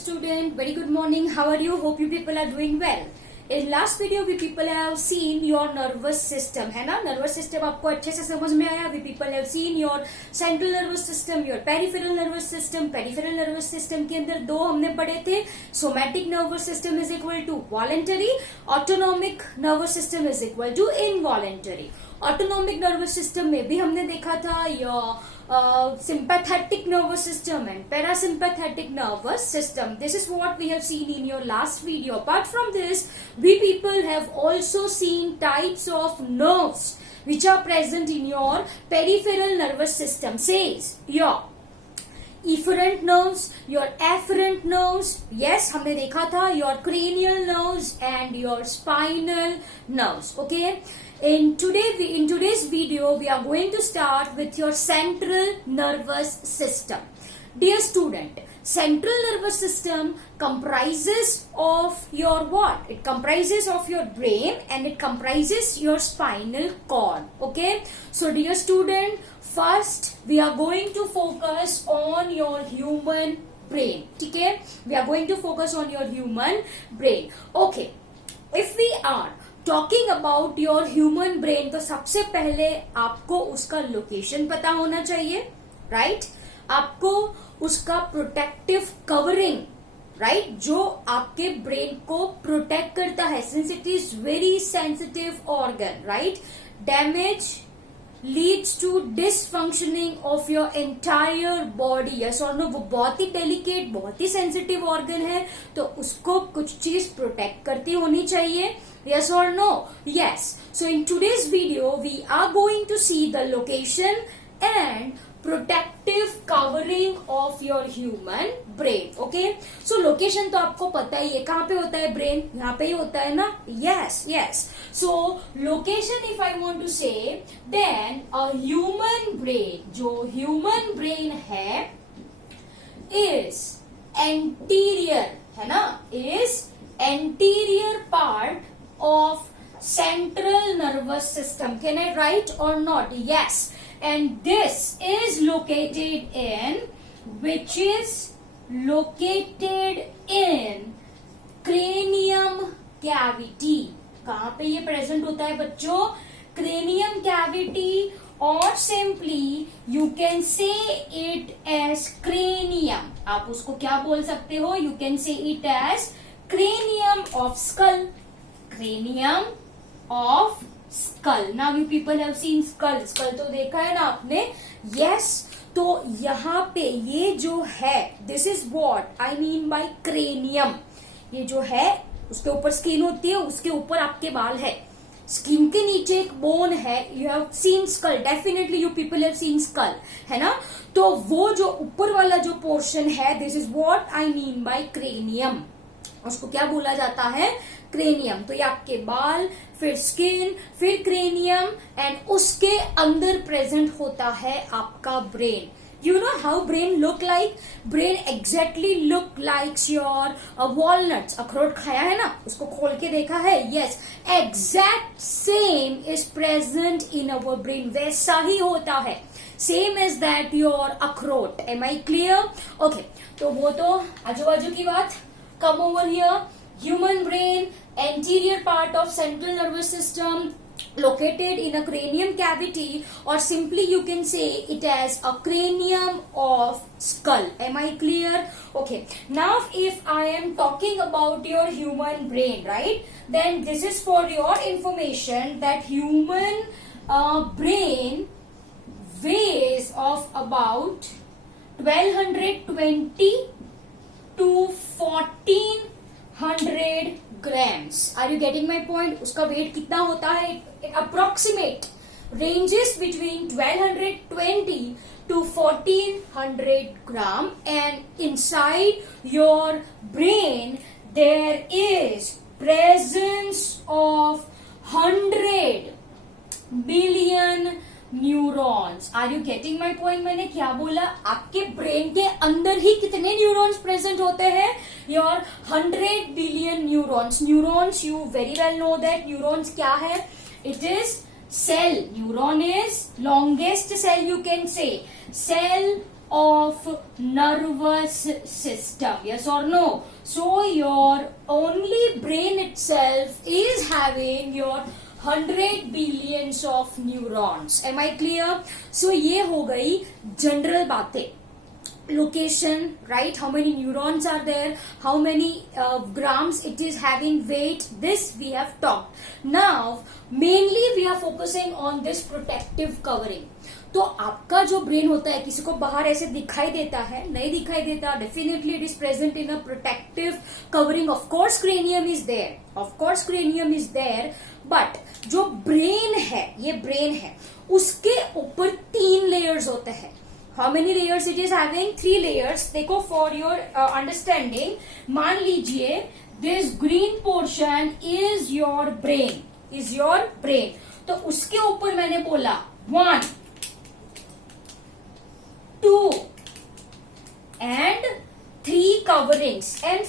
student. Very good morning. How are you? Hope you people are doing well. In last video we people have seen your nervous system, है ना? Nervous system आपको अच्छे से समझ में आया? We people have seen your central nervous system, your peripheral nervous system. Peripheral nervous system के अंदर दो हमने पढ़े थे. Somatic nervous system is equal to voluntary. Autonomic nervous system is equal to involuntary. Autonomic nervous system में भी हमने देखा था your sympathetic nervous system and parasympathetic nervous system. This is what we have seen in your last video. Apart from this, we people have also seen types of nerves which are present in your peripheral nervous system. Says your efferent nerves, your afferent nerves, yes हमने देखा था, your cranial nerves and your spinal nerves. Okay, in today's video we are going to start with your central nervous system. Dear student, central nervous system comprises of your what? It comprises of your brain and it comprises your spinal cord. Okay, so dear student, first we are going to focus on your human brain. Okay, we are going to focus on your human brain. Okay, if we are talking about your human brain, तो सबसे पहले आपको उसका location पता होना चाहिए, right? आपको उसका प्रोटेक्टिव कवरिंग, राइट, जो आपके ब्रेन को प्रोटेक्ट करता है, since it is very sensitive organ, right? Damage leads to dysfunctioning of your entire body. Yes or no? वो बहुत ही डेलिकेट, बहुत ही सेंसिटिव ऑर्गन है, तो उसको कुछ चीज प्रोटेक्ट करती होनी चाहिए. Yes or no? Yes. So in today's video we are going to see the location and protective covering of your human brain. Okay, so location तो आपको पता ही है, कहाँ पे होता है ब्रेन? यहाँ पे ही होता है ना? Yes, yes. So location, if I want to say, then a human brain, जो human brain है, is anterior, है ना? Is anterior part of central nervous system. Can I write or not? Yes. And this is located in, which is located in cranium cavity. कहाँ पे ये present होता है बच्चों? cranium cavity, और simply you can say it as cranium. आप उसको क्या बोल सकते हो? You can say it as cranium of skull. Cranium of skull. Now you people have seen skull. Skull तो देखा है ना आपने? Yes. तो यहाँ पे ये जो है, this is what I mean by cranium. ये जो है उसके ऊपर स्किन होती है, उसके ऊपर आपके बाल है. स्किन के नीचे एक बोन है. You have seen skull, definitely you people have seen skull, है ना? तो वो जो ऊपर वाला जो पोर्शन है, this is what I mean bye cranium. उसको क्या बोला जाता है? क्रेनियम. तो ये आपके बाल, फिर स्किन, फिर क्रेनियम, एंड उसके अंदर प्रेजेंट होता है आपका brain. You know how brain look like? Brain exactly look like your walnuts. अखरोट खाया है ना? उसको खोल के देखा है? Yes. Exact same is present in our brain. वैसा ही होता है. Same as that your अखरोट. Am I clear? Okay. तो वो तो आजू बाजू की बात. Come over here. Human brain, anterior part of central nervous system, located in a cranium cavity, or simply you can say it as a cranium of skull. Am I clear? Okay. Now if I am talking about your human brain, right, then this is for your information that human brain weighs of about 1220 to 1400 grams. Are you getting my point? उसका wait कितना होता है? Approximate ranges between 1220 to 1400 gram, and inside your brain there is presence of 100 billion neurons. Are you getting my point? मैंने क्या बोला? आपके brain के अंदर ही कितने न्यूरॉन्स प्रेजेंट होते हैं? Your 100 billion neurons. Neurons, you very well know that neurons क्या है? It is cell. Neuron is longest cell, you can say. Cell of nervous system. Yes or no? So your only brain itself is having your 100 billions of neurons. Am I clear? So ये हो गई general बातें. Location, right? How many neurons are there? How many grams it is having weight? This we have talked. Now, mainly we are focusing on this protective covering. तो आपका जो brain होता है, किसी को बाहर ऐसे दिखाई देता है, नहीं दिखाई देता, definitely it is present in a protective covering. Of course cranium is there, of course cranium is there, but जो ब्रेन है, ये ब्रेन है, उसके ऊपर 3 लेयर्स होते हैं. How many layers it is having? 3 layers. देखो for your understanding, मान लीजिए this green portion is your brain, is your brain. तो उसके ऊपर मैंने बोला 1, 2 and 3 coverings, and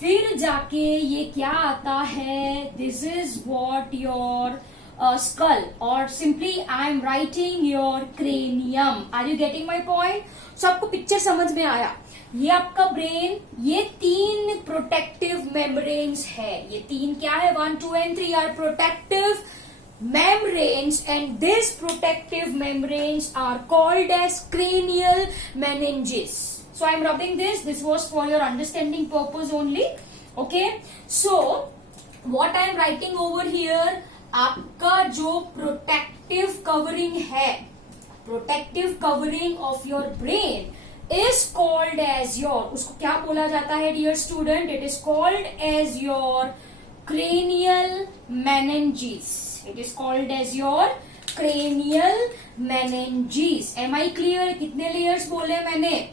फिर जाके ये क्या आता है? This is what your skull, or simply I am writing your cranium. Are you getting my point? So आपको पिक्चर समझ में आया? ये आपका ब्रेन, ये 3 प्रोटेक्टिव मेम्ब्रेन्स है. ये 3 क्या है? 1, 2 and 3 are protective membranes, and these protective membranes are called as cranial meninges. So I am rubbing this. This was for your understanding purpose only. Okay. So what I am writing over here, आपका जो protective covering है, protective covering of your brain is called as your, उसको क्या बोला जाता है dear student? It is called as your cranial meninges. It is called as your cranial meninges. Am I clear? कितने layers बोले मैंने?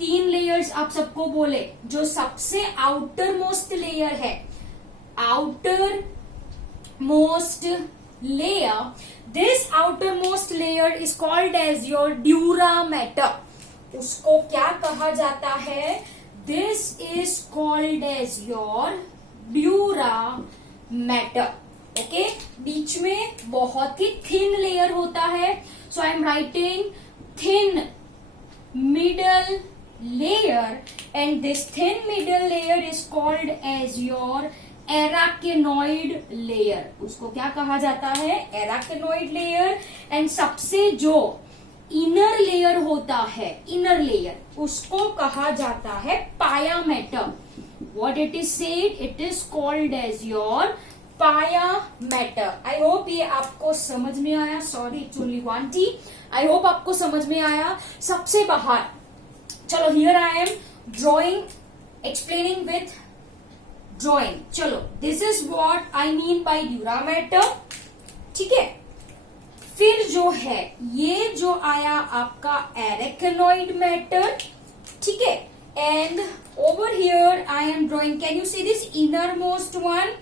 3 layers आप सबको बोले. जो सबसे आउटर मोस्ट लेयर है, outer most layer, this outermost layer is called as your dura mater. उसको क्या कहा जाता है? This is called as your dura mater. Okay? बीच में बहुत ही thin layer होता है. So I am writing thin middle layer, and this thin middle layer is called as your एराकेनॉइड layer. उसको क्या कहा जाता है? एराकेनॉइड लेयर. एंड सबसे जो इनर लेयर होता है, इनर लेयर, उसको कहा जाता है pia mater. What it is said? It is called as your pia mater. I hope ये आपको समझ में आया. Sorry, it's only 1 T. I hope आपको समझ में आया. सबसे बाहर चलो, here I am drawing, explaining with drawing. चलो, this is what I mean by dura mater. ठीक है. फिर जो है, ये जो आया आपका एरेकेनॉइड मैटर. ठीक है. And over here I am drawing, can you see this innermost one?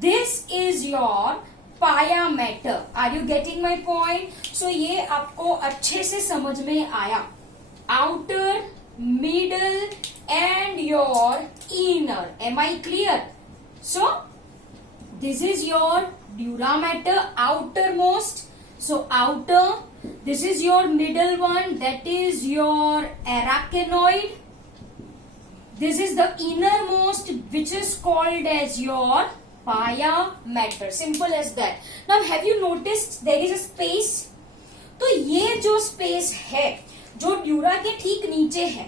This is your pia mater. Are you getting my point? So ये आपको अच्छे से समझ में आया. Outer, middle and your inner. Am I clear? So this is your dura mater, outermost. So outer, this is your middle one, that is your arachnoid. This is the innermost, which is called as your pia mater. Simple as that. Now have you noticed there is a space? तो ये जो space है, जो dura के ठीक नीचे है,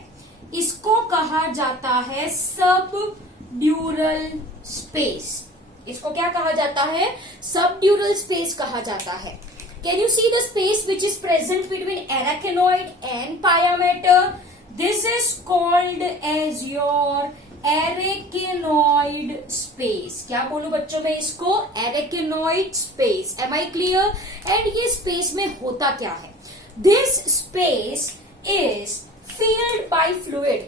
इसको कहा जाता है सब ड्यूरल स्पेस. इसको क्या कहा जाता है? सब ड्यूरल स्पेस कहा जाता है. Can you see the space which is present between arachnoid and pia mater? This is called as your arachnoid space. क्या बोलूं बच्चों में इसको? Arachnoid space. Am I clear? And ये स्पेस में होता क्या है? This space is filled by fluid.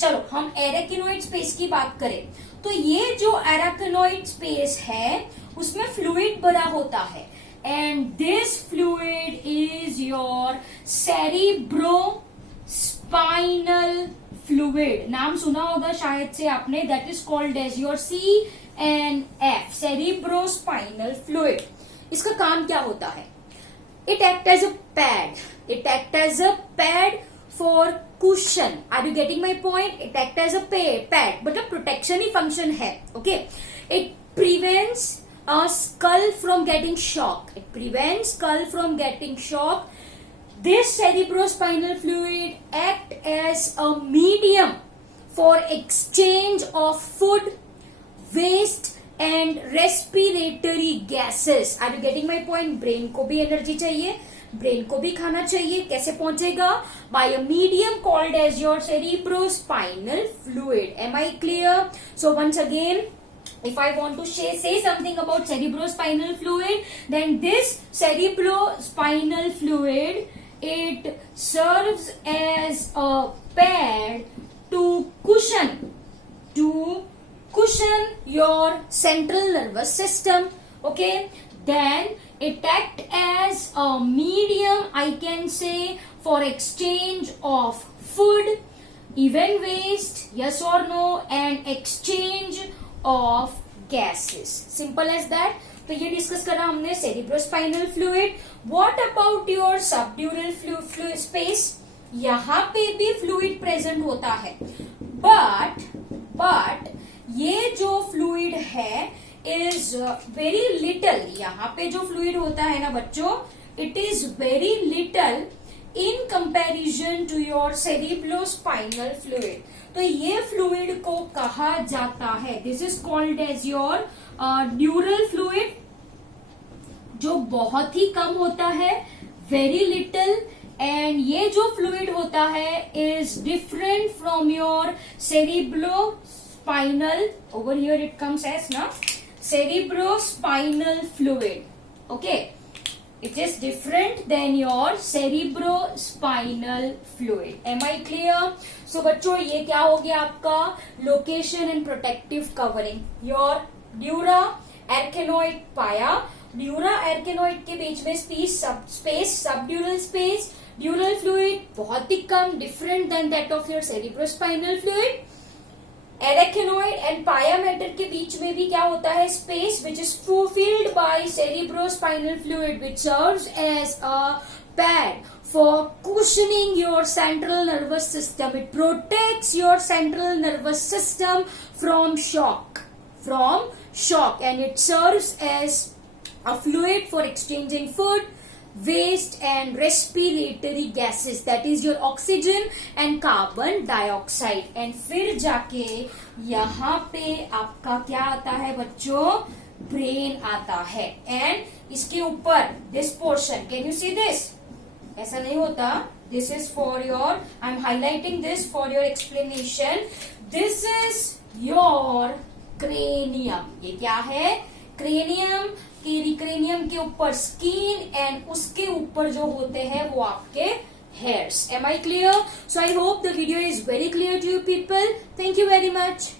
चलो, हम एरेकेनॉइड स्पेस की बात करें तो ये जो एरेकेनॉइड स्पेस है, उसमें फ्लूइड भरा होता है. And this fluid is your cerebrospinal fluid. नाम सुना होगा शायद से आपने. That is called as your CNF, cerebrospinal fluid. इसका काम क्या होता है? It act as a pad. It act as a pad for cushion. Are you getting my point? It act as a pad, मतलब protection ही function है. Okay. It prevents a skull from getting shock. It prevents skull from getting shock. This cerebrospinal fluid act as a medium for exchange of food, waste and respiratory gases. Are you getting my point? Brain को भी energy चाहिए, brain को भी खाना चाहिए. कैसे पहुंचेगा? By a medium called as your cerebrospinal fluid. Am I clear? So once again, if I want to say something about cerebrospinal fluid, then this cerebrospinal fluid, it serves as a pad to cushion your central nervous system. Okay, then it act as a medium, I can say, for exchange of food, even waste, yes or no, and exchange of gases. Simple as that. तो ये discuss करा हमने cerebrospinal fluid. What about your subdural fluid space? यहाँ पे भी fluid present होता है, but ये जो fluid है is very little. यहाँ पे जो fluid होता है ना बच्चों, it is very little in comparison to your cerebrospinal fluid. तो ये fluid को कहा जाता है, this is called as your neural fluid, जो बहुत ही कम होता है, very little. And ये जो fluid होता है is different from your cerebrospinal. Over here it comes as na cerebrospinal fluid. Okay, it is different than your cerebrospinal fluid. Am I clear? So बच्चों ये क्या हो गया आपका location and protective covering. Your dura, arachnoid, paya. Dura arachnoid के बीच में space subdural space, dural fluid बहुत ही कम, different than that of your cerebrospinal fluid. Arachnoid and pia mater के बीच में भी क्या होता है? Space, which is fulfilled by cerebrospinal fluid, which serves as a pad for cushioning your central nervous system. It protects your central nervous system from shock, and it serves as a fluid for exchanging food, waste and respiratory gases, that is your oxygen and carbon dioxide. And फिर जाके यहाँ पे आपका क्या आता है बच्चों? Brain आता है. एंड इसके ऊपर this portion, can you see this? ऐसा नहीं होता. This is for your, I am highlighting this for your explanation. This is your cranium. ये क्या है? क्रेनियम. क्रेनियम के ऊपर स्किन एंड उसके ऊपर जो होते हैं वो आपके hairs. Am I clear? So I hope the video is very clear to you people. Thank you very much.